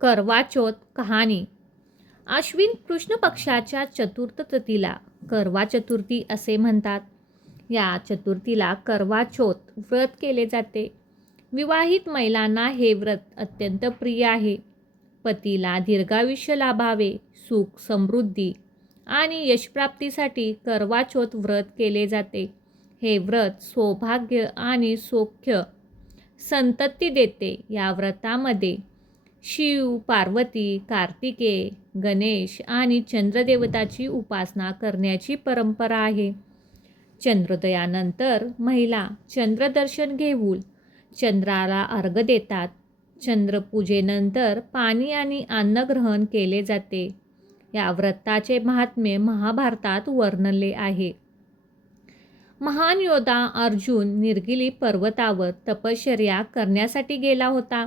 करवाचौथ कहाणी आश्विन कृष्ण पक्षाच्या करवा चतुर्थी असे म्हणतात या चतुर्थीला करवाचौथ व्रत केले जाते विवाहित महिलांना हे, अत्यंत हे। व्रत अत्यंत प्रिय आहे पतीला दीर्घायुष्य लाभावे सुख समृद्धी आणि यशप्राप्तीसाठी करवाचौथ व्रत केले जाते हे व्रत सौभाग्य आणि सौख्य संतती देते या व्रतामध्ये शिव पार्वती कार्तिके गणेश आणि चंद्रदेवताची उपासना करण्याची परंपरा आहे चंद्रोदयानंतर महिला चंद्रदर्शन घेऊन चंद्राला अर्घ देतात चंद्रपूजेनंतर पाणी आणि अन्न ग्रहण केले जाते या व्रताचे महात्मे महाभारतात वर्णले आहे महान योद्धा अर्जुन निर्गिली पर्वतावर तपश्चर्या करण्यासाठी गेला होता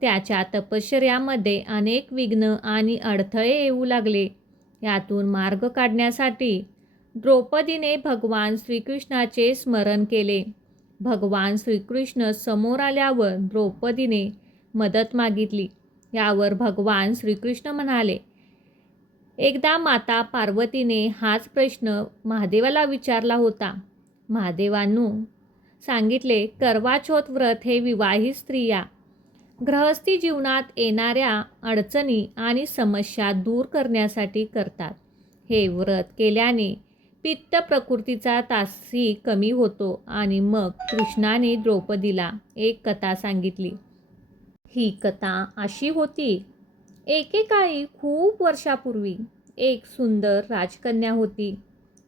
त्याच्या तपश्चर्यामध्ये अनेक विघ्न आणि अडथळे येऊ लागले यातून मार्ग काढण्यासाठी द्रौपदीने भगवान श्रीकृष्णाचे स्मरण केले भगवान श्रीकृष्ण समोर आल्यावर द्रौपदीने मदत मागितली यावर भगवान श्रीकृष्ण म्हणाले एकदा माता पार्वतीने हाच प्रश्न महादेवाला विचारला होता महादेवानं सांगितले कर्वाछोत व्रत हे विवाहित स्त्रिया गृहस्थी जीवनात येणाऱ्या अडचणी आणि समस्या दूर करण्यासाठी करतात हे व्रत केल्याने पित्त प्रकृतीचा तासही कमी होतो आणि मग कृष्णाने द्रौपदीला एक कथा सांगितली ही कथा अशी होती एकेकाळी खूप वर्षापूर्वी एक सुंदर राजकन्या होती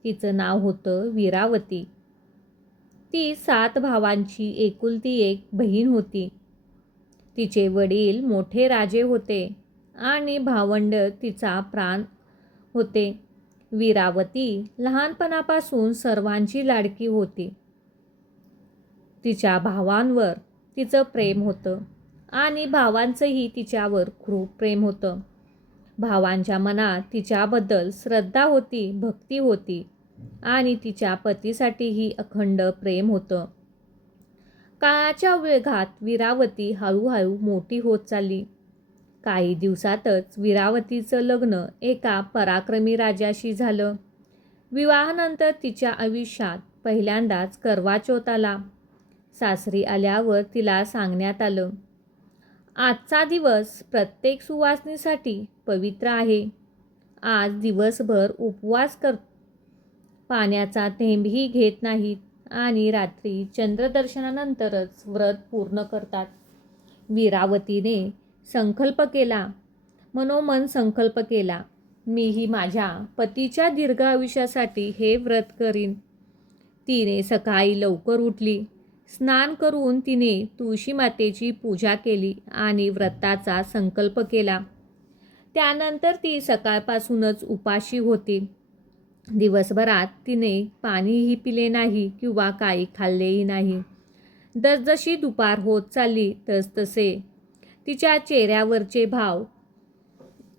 तिचं नाव होतं वीरावती ती सात भावांची एकुलती एक बहीण होती तिचे वडील मोठे राजे होते आणि भावंड तिचा प्राण होते वीरावती लहानपणापासून सर्वांची लाडकी होती तिच्या भावांवर तिचं प्रेम होतं आणि भावांचंही तिच्यावर खूप प्रेम होतं भावांच्या मनात तिच्याबद्दल श्रद्धा होती भक्ती होती आणि तिच्या पतीसाठीही अखंड प्रेम होतं काळाच्या वेगात विरावती हळूहळू मोठी होत चालली काही दिवसातच विरावतीचं लग्न एका पराक्रमी राजाशी झालं विवाहानंतर तिच्या आयुष्यात पहिल्यांदाच करवा चौथ आला सासरी आल्यावर तिला सांगण्यात आलं आजचा दिवस प्रत्येक सुवासनीसाठी पवित्र आहे आज दिवसभर उपवास कर पाण्याचा थेंबही घेत नाहीत आणि रात्री चंद्रदर्शनानंतरच व्रत पूर्ण करतात वीरावतीने संकल्प केला मनोमन संकल्प केला मीही माझ्या पतीच्या दीर्घ आयुष्यासाठी हे व्रत करीन तिने सकाळी लवकर उठली स्नान करून तिने तुळशी मातेची पूजा केली आणि व्रताचा संकल्प केला त्यानंतर ती सकाळपासूनच उपाशी होती दिवसभरात तिने पाणीही पिले नाही किंवा काही खाल्लेही नाही जसजशी दस दुपार होत चालली तसतसे दस तिच्या चेहऱ्यावरचे भाव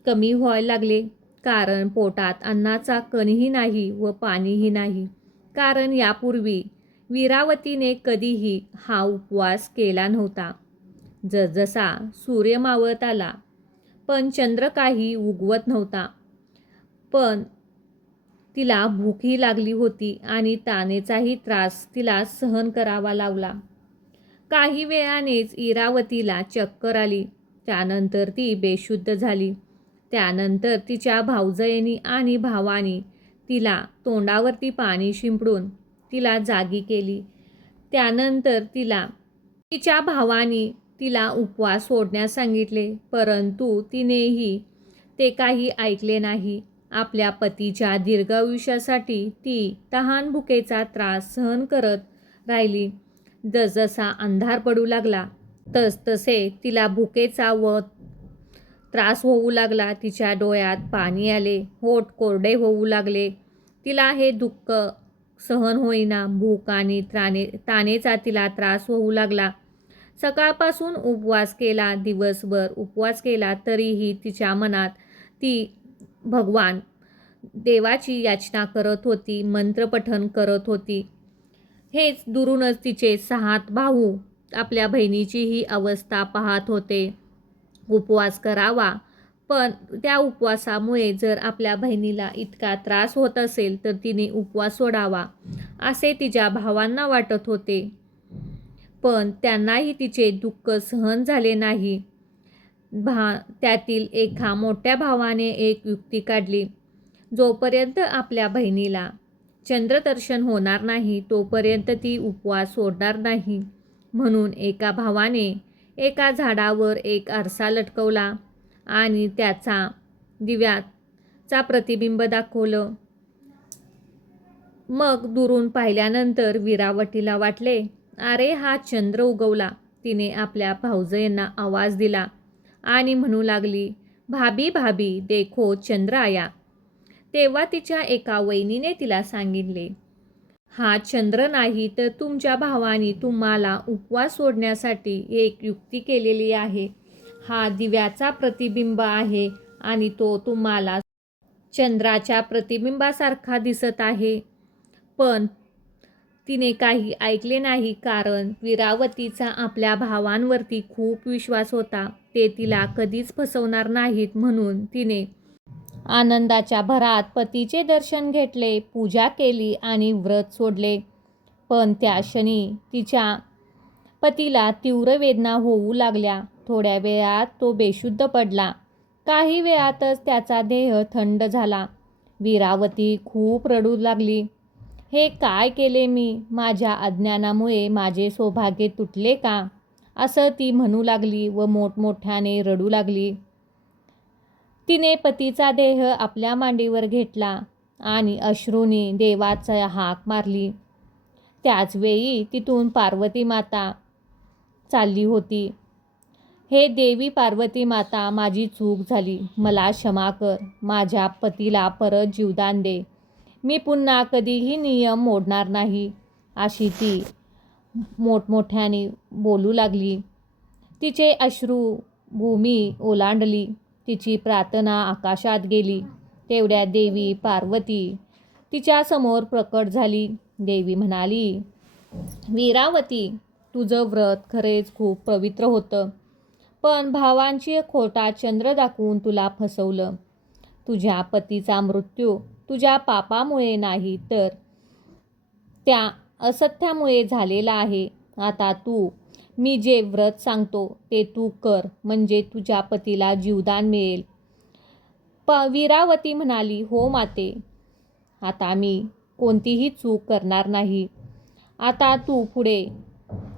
कमी व्हायला लागले कारण पोटात अन्नाचा कणही नाही व पाणीही नाही कारण यापूर्वी वीरावतीने कधीही हा उपवास केला नव्हता जसजसा सूर्य मावळत आला पण चंद्र काही उगवत नव्हता पण तिला भूकही लागली होती आणि तानेचाही त्रास तिला सहन करावा लावला काही वेळानेच इरावतीला चक्कर आली त्यानंतर ती बेशुद्ध झाली त्यानंतर तिच्या भाऊजयनी आणि भावानी तिला तोंडावरती पाणी शिंपडून तिला जागी केली त्यानंतर तिला तिच्या भावानी तिला उपवास सोडण्यास सांगितले परंतु तिनेही ते काही ऐकले नाही आपल्या पतीच्या दीर्घ आयुष्यासाठी ती तहान भुकेचा त्रास सहन करत राहिली जसजसा दस अंधार पडू लागला तस तसे तिला भुकेचा व त्रास होऊ लागला तिच्या डोळ्यात पाणी आले होठ कोरडे होऊ लागले तिला हे दुःख सहन होईना भूक आणि त्राने ताणेचा तिला त्रास होऊ लागला सकाळपासून उपवास केला दिवसभर उपवास केला तरीही तिच्या मनात ती भगवान देवाची याचना करत होती मंत्रपठन करत होती हेच दुरूनच तिचे सात भाऊ आपल्या बहिणीची ही अवस्था पाहत होते उपवास करावा पण त्या उपवासामुळे जर आपल्या बहिणीला इतका त्रास होत असेल तर तिने उपवास सोडावा असे तिच्या भावांना वाटत होते पण त्यांनाही तिचे दुःख सहन झाले नाही भा त्यातील एका मोठ्या भावाने एक युक्ती काढली जोपर्यंत आपल्या बहिणीला चंद्रदर्शन होणार नाही तोपर्यंत ती उपवास सोडणार नाही म्हणून एका भावाने एका झाडावर एक आरसा लटकवला आणि त्याचा दिव्याचा प्रतिबिंब दाखवलं मग दुरून पाहिल्यानंतर विरावटीला वाटले अरे हा चंद्र उगवला तिने आपल्या भाऊजयांना आवाज दिला आणि म्हणू लागली भाभी भाभी देखो चंद्र आया तेव्हा तिच्या एका वहिनीने तिला सांगितले हा चंद्र नाही तर तुमच्या भावाने तुम्हाला उपवास सोडण्यासाठी एक युक्ती केलेली आहे हा दिव्याचा प्रतिबिंब आहे आणि तो तुम्हाला चंद्राच्या प्रतिबिंबासारखा दिसत आहे पण तिने काही ऐकले नाही कारण विरावतीचा आपल्या भावांवरती खूप विश्वास होता ते तिला कधीच फसवणार नाहीत म्हणून तिने आनंदाच्या भरात पतीचे दर्शन घेतले पूजा केली आणि व्रत सोडले पण त्या क्षणी तिच्या पतीला तीव्र वेदना होऊ लागल्या थोड्या वेळात तो बेशुद्ध पडला काही वेळातच त्याचा देह थंड झाला विरावती खूप रडू लागली हे काय केले मी माझ्या अज्ञानामुळे माझे सौभाग्य तुटले का असं ती म्हणू लागली व मोठमोठ्याने रडू लागली तिने पतीचा देह आपल्या मांडीवर घेतला आणि अश्रूने देवाचा हाक मारली त्याचवेळी तिथून पार्वती माता चालली होती हे देवी पार्वती माता माझी चूक झाली मला क्षमा कर माझ्या पतीला परत जीवदान दे मी पुन्हा कधीही नियम मोडणार नाही अशी ती मोठमोठ्याने बोलू लागली तिचे अश्रू भूमी ओलांडली तिची प्रार्थना आकाशात गेली तेवढ्या देवी पार्वती तिच्यासमोर प्रकट झाली देवी म्हणाली वीरावती तुझं व्रत खरेच खूप पवित्र होतं पण भावांची खोटा चंद्र दाखवून तुला फसवलं तुझ्या पतीचा मृत्यू तुझ्या पापामुळे नाही तर त्या असत्यामुळे झालेला आहे आता तू मी जे व्रत सांगतो ते तू कर म्हणजे तुझ्या पतीला जीवदान मिळेल प वीरावती म्हणाली हो माते आता मी कोणतीही चूक करणार नाही आता तू पुढे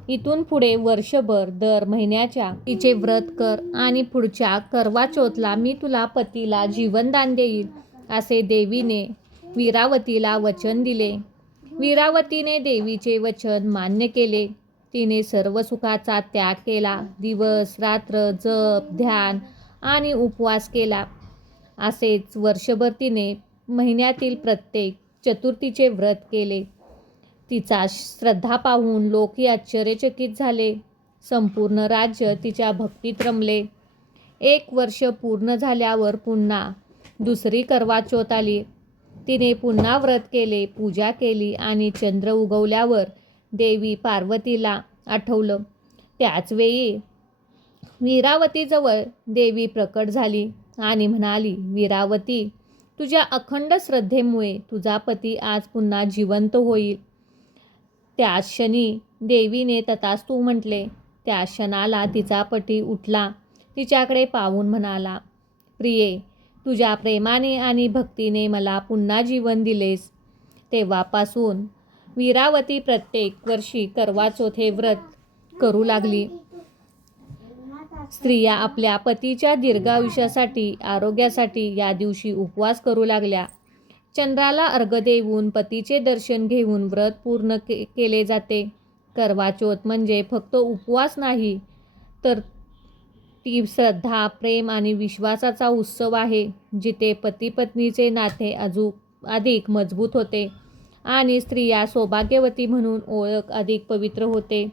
इथून पुढे वर्षभर दर महिन्याच्या तिचे व्रत कर आणि पुढच्या करवाचोतला मी तुला पतीला जीवनदान देईल असे देवीने वीरावतीला वचन दिले वीरावतीने देवीचे वचन मान्य केले तिने सर्व सुखाचा त्याग केला दिवस रात्र जप ध्यान आणि उपवास केला असेच वर्षभर तिने महिन्यातील प्रत्येक चतुर्थीचे व्रत केले तिचा श्रद्धा पाहून लोक आश्चर्यचकित झाले संपूर्ण राज्य तिच्या भक्तीत रमले एक वर्ष पूर्ण झाल्यावर पुन्हा दुसरी करवाचोत आली तिने पुन्हा व्रत केले पूजा केली आणि चंद्र उगवल्यावर देवी पार्वतीला आठवलं त्याचवेळी वीरावतीजवळ देवी प्रकट झाली आणि म्हणाली वीरावती तुझ्या अखंड श्रद्धेमुळे तुझा पती आज पुन्हा जिवंत होईल त्या क्षणी देवीने तथाच तू म्हटले त्या क्षणाला तिचा पती उठला तिच्याकडे पाहून म्हणाला प्रिये तुझ्या प्रेमाने आणि भक्तीने मला पुन्हा जीवन दिलेस तेव्हापासून वीरावती प्रत्येक वर्षी करवाचोथ हे व्रत करू लागली स्त्रिया आपल्या पतीच्या दीर्घायुष्यासाठी आरोग्यासाठी या दिवशी उपवास करू लागल्या चंद्राला अर्घ देऊन पतीचे दर्शन घेऊन व्रत पूर्ण के केले जाते करवाचोथ म्हणजे फक्त उपवास नाही तर ती श्रद्धा प्रेम आणि विश्वासाचा उत्सव आहे जिथे पती पत्नीचे नाते अजून अधिक मजबूत होते आणि स्त्रिया सौभाग्यवती म्हणून ओळख अधिक पवित्र होते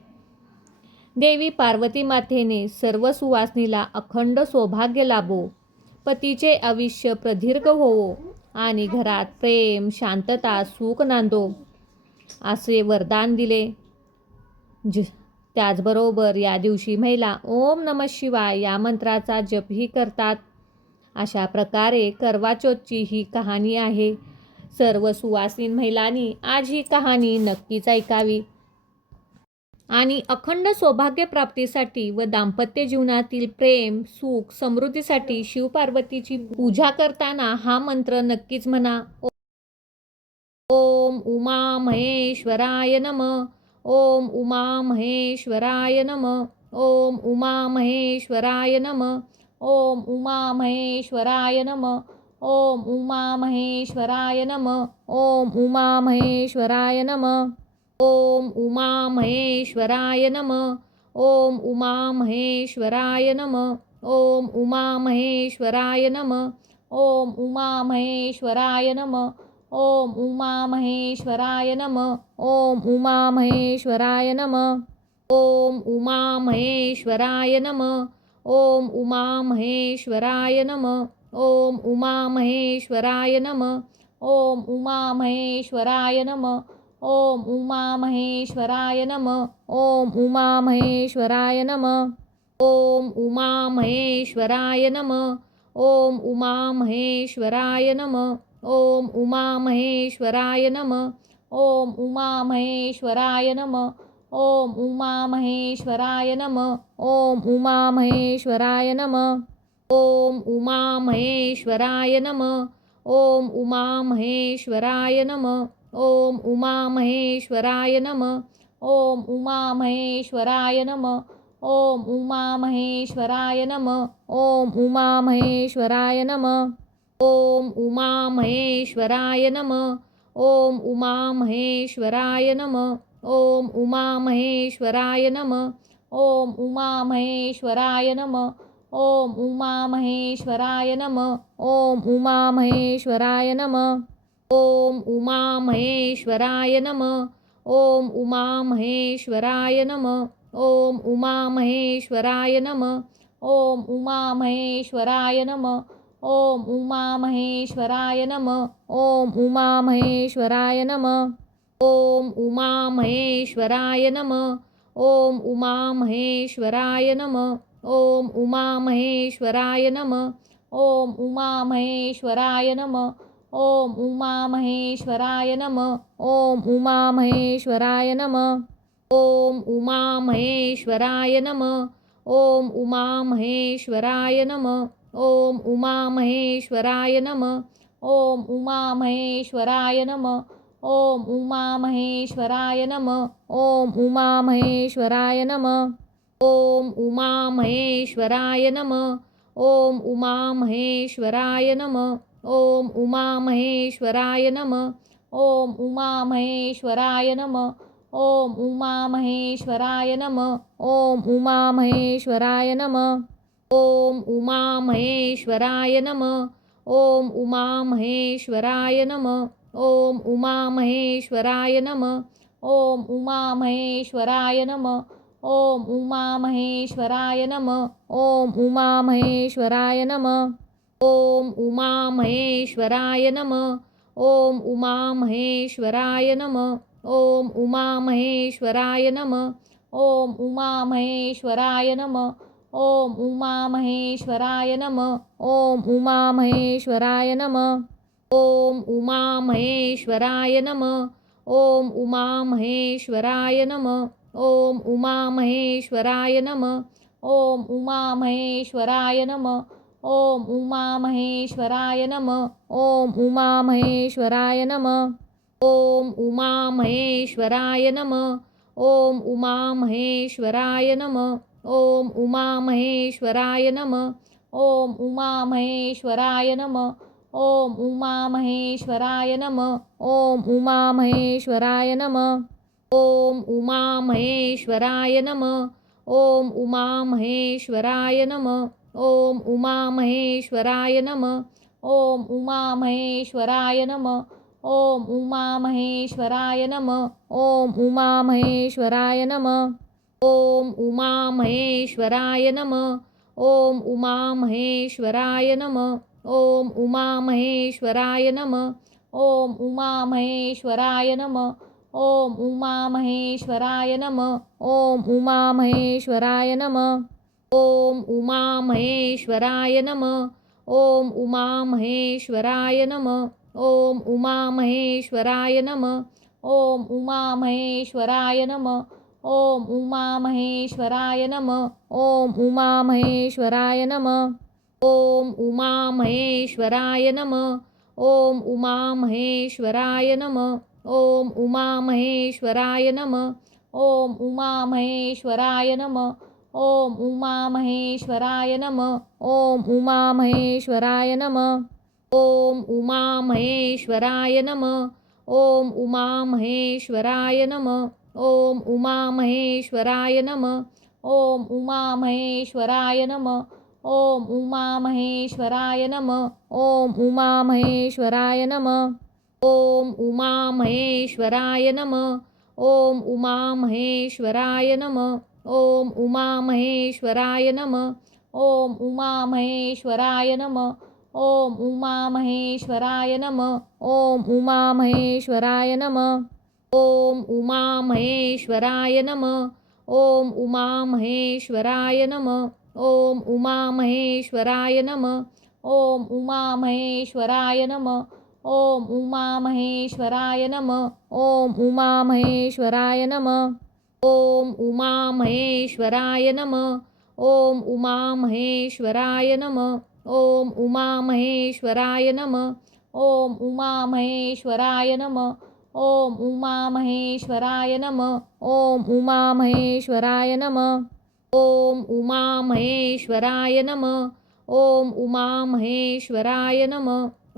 देवी पार्वती मातेने सर्व सुवासनीला अखंड सौभाग्य लाभो पतीचे आयुष्य प्रदीर्घ होवो आणि घरात प्रेम शांतता सुख नांदो असे वरदान दिले जि... त्याचबरोबर या दिवशी महिला ओम नमः शिवाय या मंत्राचा जपही करतात अशा प्रकारे कर्वाचोदची ही कहाणी आहे सर्व सुवासीन महिलांनी आज ही कहाणी नक्कीच ऐकावी आणि अखंड सौभाग्य प्राप्तीसाठी व दाम्पत्य जीवनातील प्रेम सुख समृद्धीसाठी शिवपार्वतीची पूजा करताना हा मंत्र नक्कीच म्हणा ओम उमा महेश्वराय नमः ॐ उमा महेश्वराय नम ॐ उमा महेश्वराय नम ॐ उमा महेश्वराय नम ॐ उमा महेश्वराय नम ॐ उमा महेश्वराय नम ॐ उमा महेश्वराय नम ॐ उमा महेश्वराय नम ॐ उमा महेश्वराय नम ॐ उमा महेश्वराय नमः ॐ उमा महेश्वराय नम ॐ उमा महेश्वराय नम ॐ उमा महेश्वराय नम ॐ उमा महेश्वराय नम ॐ उमा महेश्वराय नम ॐ उमा महेश्वराय नमः ॐ उमा महेश्वराय नम ॐ उमा महेश्वराय नम ॐ उमा महेश्वराय नम ॐ उमा महेश्वराय नमः ॐ उमा महेश्वराय नम ॐ उमा महेश्वराय नम ॐ उमा महेश्वराय नम ॐ उमा महेश्वराय नम ॐ उमा महेश्वराय नम ॐ उमा महेश्वराय नमः ॐ उमा महेश्वराय नम ॐ उमा महेश्वराय नम ॐ उमा महेश्वराय नम ॐ उमा महेश्वराय नमः ॐ उमा महेश्वराय नम ॐ उमा महेश्वराय नम ॐ उमा महेश्वराय नम ॐ उमा महेश्वराय नम ॐ उमा महेश्वराय नम ॐ उमा महेश्वराय नम ॐ उमा महेश्वराय नम ॐ उमा महेश्वराय नम ॐ उमा महेश्वराय नम ॐ उमा महेश्वराय नमः ॐ उमा महेश्वराय नम ॐ उमा महेश्वराय नम ॐ उमा महेश्वराय नम ॐ उमा महेश्वराय नम ॐ उमा महेश्वराय नम ॐ उमा महेश्वराय नमः ॐ उमा महेश्वराय नम ॐ उमा महेश्वराय नम ॐ उमा महेश्वराय नम ॐ उमा महेश्वराय नमः ॐ उमा महेश्वराय नम ॐ उमा महेश्वराय नम ॐ उमा महेश्वराय नम ॐ उमा महेश्वराय नम ॐ उमा महेश्वराय नम ॐ उमा महेश्वराय नमः ॐ उमा महेश्वराय नम ॐ उमा महेश्वराय नम ॐ उमा महेश्वराय नम ॐ उमा महेश्वराय नमः ॐ उमा महेश्वराय नम ॐ उमा महेश्वराय नम ॐ उमा महेश्वराय नम ॐ उमा महेश्वराय नम ॐ उमा महेश्वराय नम ॐ उमा महेश्वराय नम ॐ उमा महेश्वराय नम ॐ उमा महेश्वराय नम ॐ उमा महेश्वराय नम ॐ उमा महेश्वराय नमः ॐ उमा महेश्वराय नम ॐ उमा महेश्वराय नम ॐ उमा महेश्वराय नम ॐ उमा महेश्वराय नम ॐ उमा महेश्वराय नम ॐ उमा महेश्वराय नम ॐ उमा महेश्वराय नम ॐ उमा महेश्वराय नम ॐ उमा महेश्वराय नम ॐ उमा महेश्वराय नमः ॐ उमा महेश्वराय नम ॐ उमा महेश्वराय नम ॐ उमा महेश्वराय नम ॐ उमा महेश्वराय नम ॐ उमा महेश्वराय नम ॐ उमा महेश्वराय नमः ॐ उमा महेश्वराय नम ॐ उमा महेश्वराय नम ॐ उमा महेश्वराय नम ॐ उमा महेश्वराय नमः ॐ उमा महेश्वराय नम ॐ उमा महेश्वराय नम ॐ उमा महेश्वराय नम ॐ उमा महेश्वराय नम ॐ उमा महेश्वराय नम ॐ उमा महेश्वराय नम ॐ उमा महेश्वराय नम ॐ उमा महेश्वराय नम ॐ उमा महेश्वराय नम ॐ उमा महेश्वराय नमः ॐ उमामहेश्वराय नम ॐ उमामहेश्वराय नम ॐ उमामहेश्वराय नम ॐ उमामहेश्वराय नम ॐ उमामहेश्वराय नम ॐ उमामहेश्वराय नम ॐ उमामहेश्वराय नम ॐ उमामहेश्वराय नम ॐ उमामहेश्वराय नम ॐ उमामहेश्वराय नम नमः ॐ उमा महेश्वराय नम ॐ उमा महेश्वराय नम ॐ उमा महेश्वराय नम ॐ उमा महेश्वराय नम ॐ उमा महेश्वराय नम ॐ उमा महेश्वराय नम ॐ उमा महेश्वराय नम ॐ उमा महेश्वराय नम ॐ उमा महेश्वराय नम ॐ उमा महेश्वराय नमः ॐ उमा महेश्वराय नम ॐ उमा महेश्वराय नम ॐ उमा महेश्वराय नम ॐ उमा महेश्वराय नम ॐ उमा महेश्वराय नम ॐ उमा महेश्वराय नम ॐ उमा महेश्वराय नम ॐ उमा महेश्वराय नम ॐ उमा महेश्वराय नम ॐ उमा महेश्वराय नमः ॐ उमा महेश्वराय नम ॐ उमा महेश्वराय नम ॐ उमा महेश्वराय नम ॐ उमा महेश्वराय नम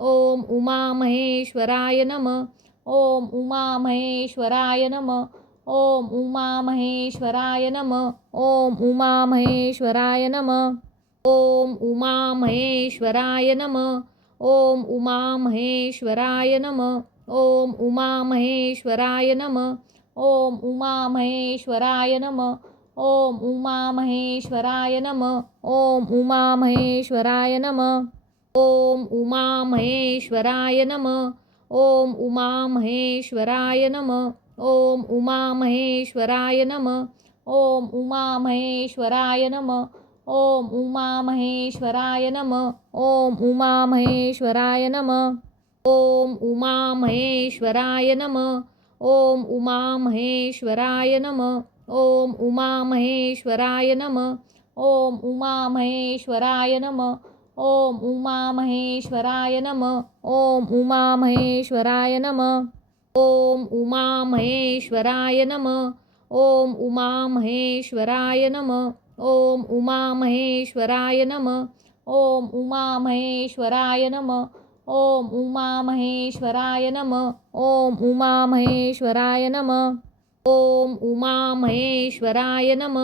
ॐ उमा महेश्वराय नम ॐ उमा महेश्वराय नम ॐ उमा महेश्वराय नम ॐ उमा महेश्वराय नम ॐ उमा महेश्वराय नम ॐ उमा महेश्वराय नमः ॐ उमा महेश्वराय नम ॐ उमा महेश्वराय नम ॐ उमा महेश्वराय नम ॐ उमा महेश्वराय नम ॐ उमा महेश्वराय नम ॐ उमा महेश्वराय नम ॐ उमा महेश्वराय नम ॐ उमा महेश्वराय नम ॐ उमा महेश्वराय नम ॐ उमा महेश्वराय नमः ॐ उमा महेश्वराय नम ॐ उमा महेश्वराय नम ॐ उमा महेश्वराय नम ॐ उमा महेश्वराय नम ॐ उमा महेश्वराय नम ॐ उमा महेश्वराय नम ॐ उमा महेश्वराय नम ॐ उमा महेश्वराय नम ॐ उमा महेश्वराय नम ॐ उमा महेश्वराय नमः ॐ उमा महेश्वराय नम ॐ उमा महेश्वराय नम ॐ उमा महेश्वराय नम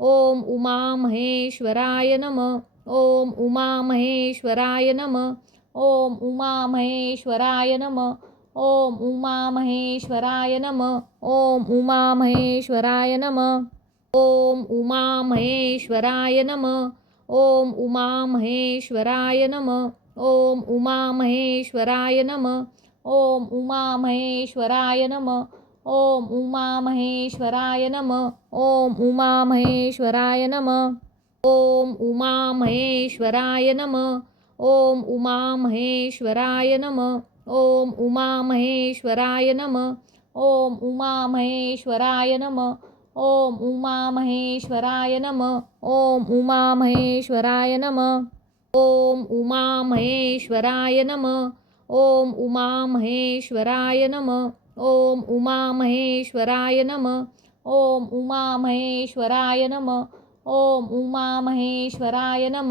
ॐ उमा महेश्वराय नम ॐ उमा महेश्वराय नम ॐ उमा महेश्वराय नम ॐ उमा महेश्वराय नम ॐ उमा महेश्वराय नम ॐ उमा महेश्वराय नम ॐ उमा महेश्वराय नमः ॐ उमा महेश्वराय नम ॐ उमा महेश्वराय नम ॐ उमा महेश्वराय नम ॐ उमा महेश्वराय नम ॐ उमा महेश्वराय नम ॐ उमा महेश्वराय नम ॐ उमा महेश्वराय नम ॐ उमा महेश्वराय नम ॐ उमा महेश्वराय नम ॐ उमा महेश्वराय नमः ॐ उमा महेश्वराय नम ॐ उमा महेश्वराय नम ॐ उमा महेश्वराय नम ॐ उमा महेश्वराय नम ॐ उमा महेश्वराय नम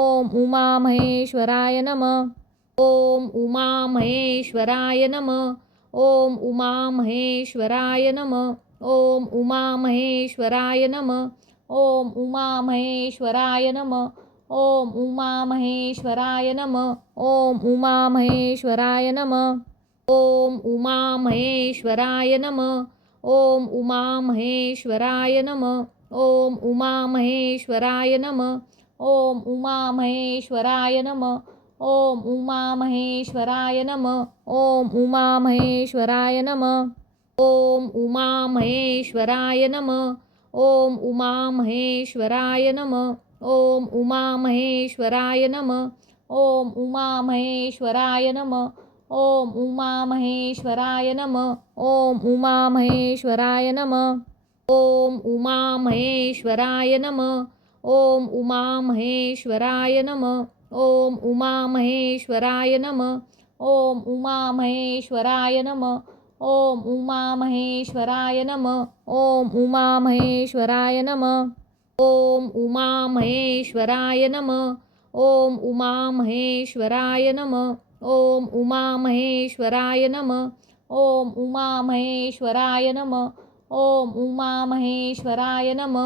ॐ उमा महेश्वराय नमः ॐ उमा महेश्वराय नम ॐ उमा महेश्वराय नम ॐ उमा महेश्वराय नम ॐ उमा महेश्वराय नमः ॐ उमा महेश्वराय नम ॐ उमा महेश्वराय नम ॐ उमा महेश्वराय नम ॐ उमा महेश्वराय नम ॐ उमा महेश्वराय नम ॐ उमा महेश्वराय नम ॐ उमा महेश्वराय नम ॐ उमा महेश्वराय नमः ॐ उमा महेश्वराय नमः ॐ उमा महेश्वराय नमः ॐ उमा महेश्वराय नम ॐ उमा महेश्वराय नम ॐ उमा महेश्वराय नम ॐ उमा महेश्वराय नम ॐ उमा महेश्वराय नम ॐ उमा महेश्वराय नम ॐ उमा महेश्वराय नम ॐ उमा महेश्वराय नम ॐ उमा महेश्वराय नम ॐ उमा महेश्वराय नमः ॐ उमा महेश्वराय नम ॐ उमा महेश्वराय नम ॐ उमा महेश्वराय नम ॐ उमा महेश्वराय नम ॐ उमा महेश्वराय नम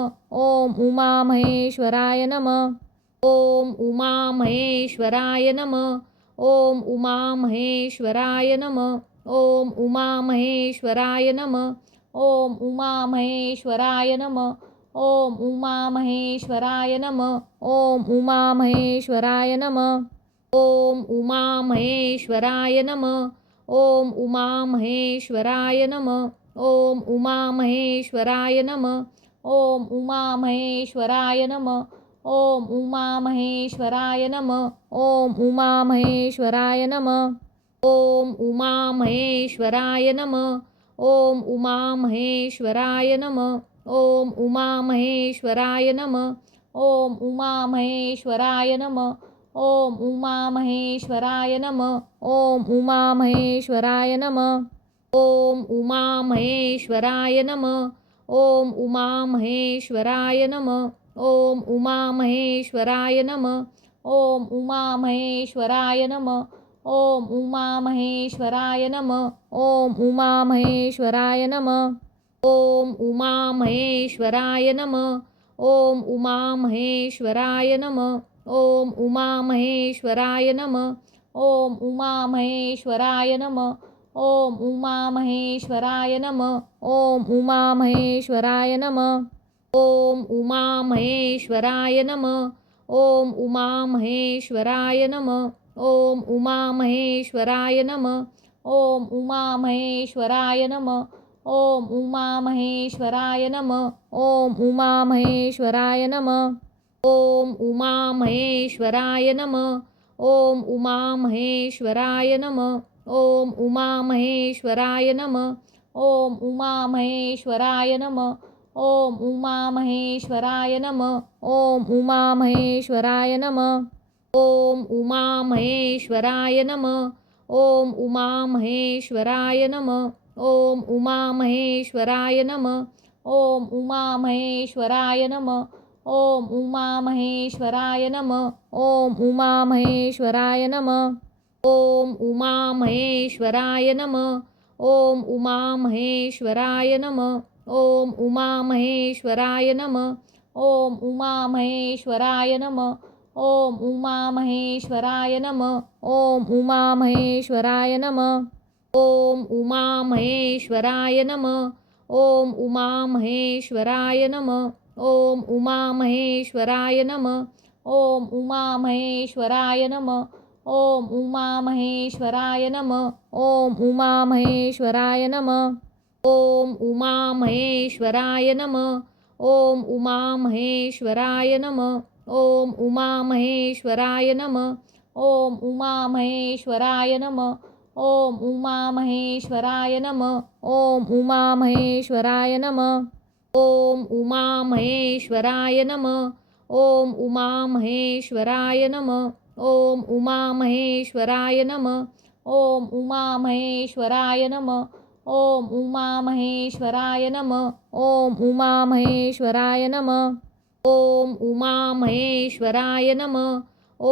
ॐ उमा महेश्वराय नमः ॐ उमा महेश्वराय नमः ॐ उमा महेश्वराय नम ॐ उमा महेश्वराय नम ॐ उमा महेश्वराय नमः ॐ उमा महेश्वराय नम ॐ उमा महेश्वराय नम ॐ उमा महेश्वराय नम ॐ उमा महेश्वराय नम ॐ उमा महेश्वराय नम ॐ उमा महेश्वराय नमः ॐ उमा महेश्वराय नम ॐ उमा महेश्वराय नम ॐ उमा महेश्वराय नमः ॐ उमा महेश्वराय नमः ॐ उमा महेश्वराय नम ॐ उमा महेश्वराय नम ॐ उमा महेश्वराय नम ॐ उमा महेश्वराय नम ॐ उमा महेश्वराय नम ॐ उमा महेश्वराय नम ॐ उमा महेश्वराय नम ॐ उमा महेश्वराय नम ॐ उमा महेश्वराय नम ॐ उमा महेश्वराय नमः ॐ उमा महेश्वराय नम ॐ उमा महेश्वराय नम ॐ उमा महेश्वराय नम ॐ उमा महेश्वराय नम ॐ उमा महेश्वराय नम ॐ उमा महेश्वराय नम ॐ उमा महेश्वराय नम ॐ उमा महेश्वराय नम ॐ उमा महेश्वराय नम ॐ उमा महेश्वराय नमः ॐ उमा महेश्वराय नम ॐ उमा महेश्वराय नम ॐ उमा महेश्वराय नम ॐ उमा महेश्वराय नम ॐ उमा महेश्वराय नम ॐ उमा महेश्वराय नमः ॐ उमा महेश्वराय नम ॐ उमा महेश्वराय नम ॐ उमा महेश्वराय नमः ॐ उमा महेश्वराय नमः ॐ उमा महेश्वराय नम ॐ उमा महेश्वराय नम ॐ उमा महेश्वराय नम ॐ उमा महेश्वराय नम ॐ उमा महेश्वराय नम ॐ उमा महेश्वराय नम ॐ उमा महेश्वराय नम ॐ उमा महेश्वराय नम ॐ उमा महेश्वराय नम ॐ उमा महेश्वराय नमः ॐ उमा महेश्वराय नम ॐ उमा महेश्वराय नम ॐ उमा महेश्वराय नम ॐ उमा महेश्वराय नम ॐ उमा महेश्वराय नम ॐ उमा महेश्वराय नमः ॐ उमा महेश्वराय नमः ॐ उमा महेश्वराय नम ॐ उमा महेश्वराय नम ॐ उमा महेश्वराय नमः ॐ उमा महेश्वराय नम ॐ उमा महेश्वराय नम ॐ उमा महेश्वराय नम ॐ उमा महेश्वराय नम ॐ उमा महेश्वराय नम ॐ उमा महेश्वराय नम ॐ उमा महेश्वराय नम ॐ उमा महेश्वराय नम ॐ उमा महेश्वराय नम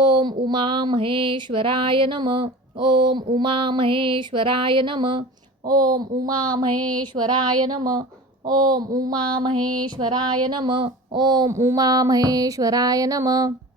ॐ उमा महेश्वराय नमः ॐ उमा महेश्वराय नम ॐ उमा महेश्वराय नम ॐ उमा महेश्वराय नम ॐ उमा महेश्वराय नमः